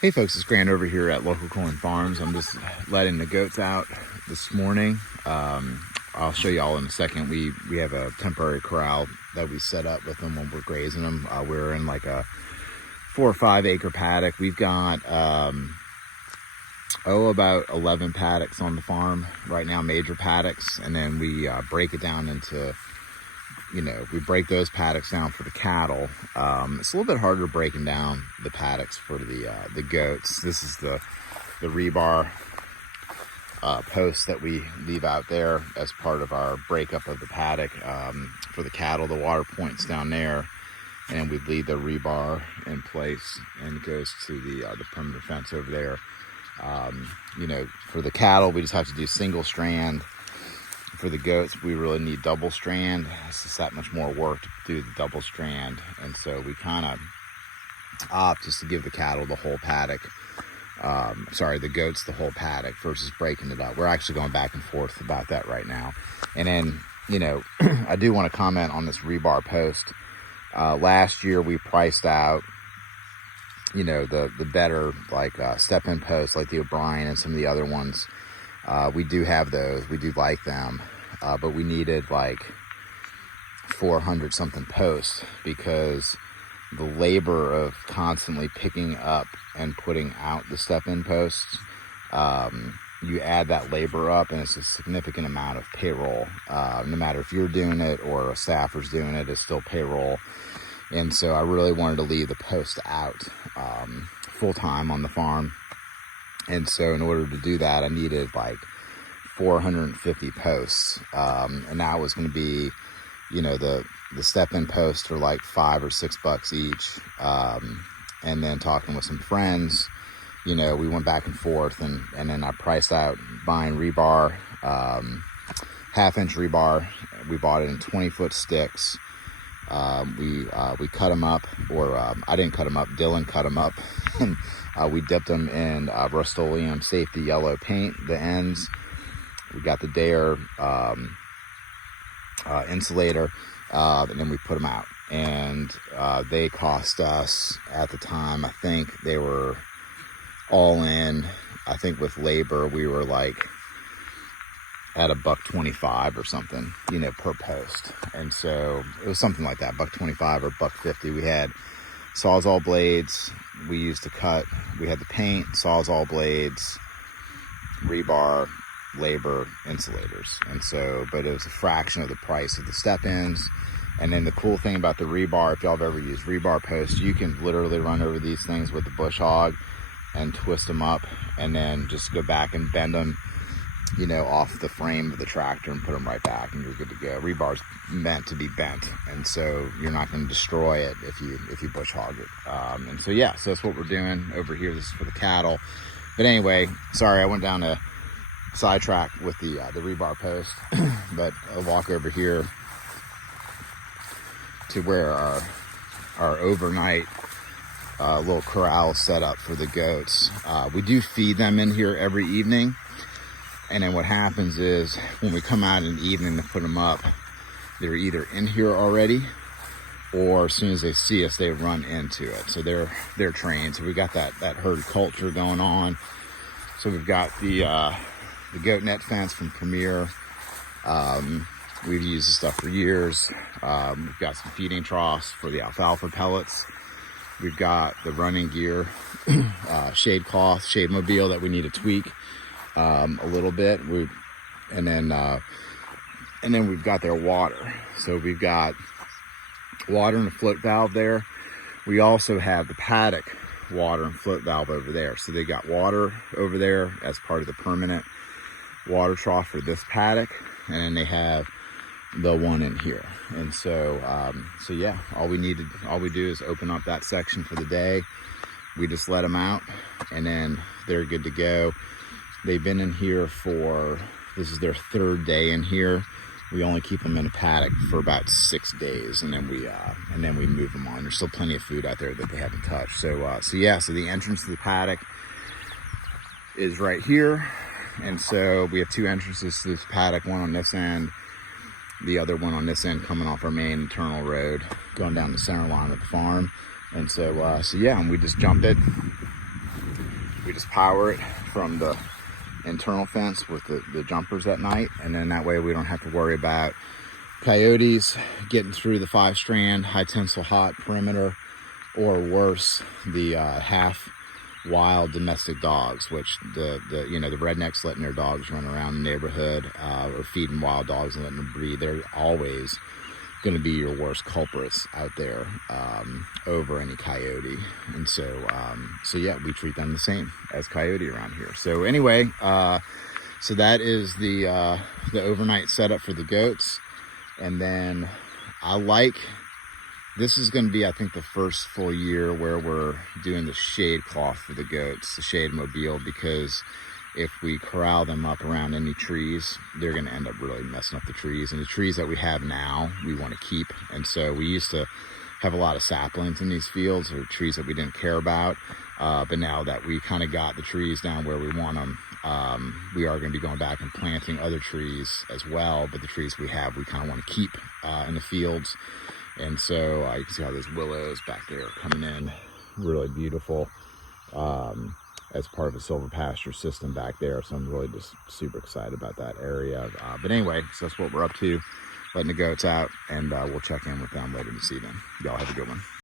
Hey folks, it's Grant over here at Local Corn Farms. I'm just letting the goats out this morning. I'll show you all in a second. We have a temporary corral that we set up with them when we're grazing them. We're in like a 4 or 5 acre paddock. We've got about 11 paddocks on the farm right now, major paddocks, and then we break it down into, we break those paddocks down for the cattle. It's a little bit harder breaking down the paddocks for the goats. This is the rebar post that we leave out there as part of our breakup of the paddock. For the cattle, the water point's down there, and we leave the rebar in place, and it goes to the perimeter fence over there. For the cattle, we just have to do single strand. For the goats, we really need double strand. It's just that much more work to do the double strand, and so we kind of opt just to give the cattle the whole paddock. The goats the whole paddock versus breaking it up. We're actually going back and forth about that right now. And then, I do want to comment on this rebar post. Last year we priced out, the better step-in posts like the O'Brien and some of the other ones. We do have those. We do like them, but we needed like 400 something posts because the labor of constantly picking up and putting out the step-in posts, you add that labor up and it's a significant amount of payroll. No matter if you're doing it or a staffer's doing it, it's still payroll. And so I really wanted to leave the post out full-time on the farm. And so in order to do that, I needed like 450 posts. And that was going to be, the step-in posts for like $5 or $6 each. And then talking with some friends, we went back and forth, and then I priced out buying rebar, 1/2-inch rebar. We bought it in 20-foot sticks. We cut them up, or I didn't cut them up, Dylan cut them up, and we dipped them in Rust-Oleum safety yellow paint, the ends. We got the Dare insulator, and then we put them out. And they cost us, at the time, I think they were all in, I think with labor, we were like at $1.25 or something, per post. And so it was something like that, $1.25 or $1.50. We had Sawzall blades we used to cut. We had the paint, Sawzall blades, rebar, labor, insulators. And so, but it was a fraction of the price of the step-ins. And then the cool thing about the rebar, if y'all have ever used rebar posts, you can literally run over these things with the bush hog and twist them up, and then just go back and bend them, off the frame of the tractor and put them right back, and you're good to go. Rebar's meant to be bent, and so you're not going to destroy it if you bush hog it. And so so that's what we're doing over here. This is for the cattle. But anyway, sorry I went down a sidetrack with the rebar post, but I'll walk over here to where our overnight little corral set up for the goats. We do feed them in here every evening. And then what happens is when we come out in the evening to put them up, they're either in here already, or as soon as they see us, they run into it. So they're trained. So we got that herd culture going on. So we've got the goat net fence from Premier. We've used this stuff for years. We've got some feeding troughs for the alfalfa pellets. We've got the running gear, shade cloth, shade mobile that we need to tweak a little bit. And then we've got their water. So we've got water and a float valve there. We also have the paddock water and float valve over there. So they got water over there as part of the permanent water trough for this paddock, and then they have the one in here. And so all we do is open up that section for the day. We just let them out, and then they're good to go. They've been in here this is their 3rd day in here. We only keep them in a paddock for about 6 days, and then we move them on. There's still plenty of food out there that they haven't touched. So the entrance to the paddock is right here. And so we have 2 entrances to this paddock, one on this end, the other one on this end coming off our main internal road, going down the center line of the farm. And so and we just jump it We just power it from the internal fence with the jumpers at night, and then that way we don't have to worry about coyotes getting through the 5-strand high tensile hot perimeter, or worse, the half wild domestic dogs, which the rednecks letting their dogs run around the neighborhood, or feeding wild dogs and letting them breed. They're always going to be your worst culprits out there, over any coyote. And so yeah, we treat them the same as coyote around here. So anyway, so that is the overnight setup for the goats. And then this is going to be, I think, the first full year where we're doing the shade cloth for the goats, the shade mobile, because if we corral them up around any trees, they're going to end up really messing up the trees. And the trees that we have now, we want to keep. And so we used to have a lot of saplings in these fields, or trees that we didn't care about. But now that we kind of got the trees down where we want them, we are going to be going back and planting other trees as well. But the trees we have, we kind of want to keep in the fields. And so you can see how those willows back there are coming in really beautiful, as part of a silver pasture system back there. So I'm really just super excited about that area. But anyway, so that's what we're up to, letting the goats out, and we'll check in with them later this evening. Y'all have a good one.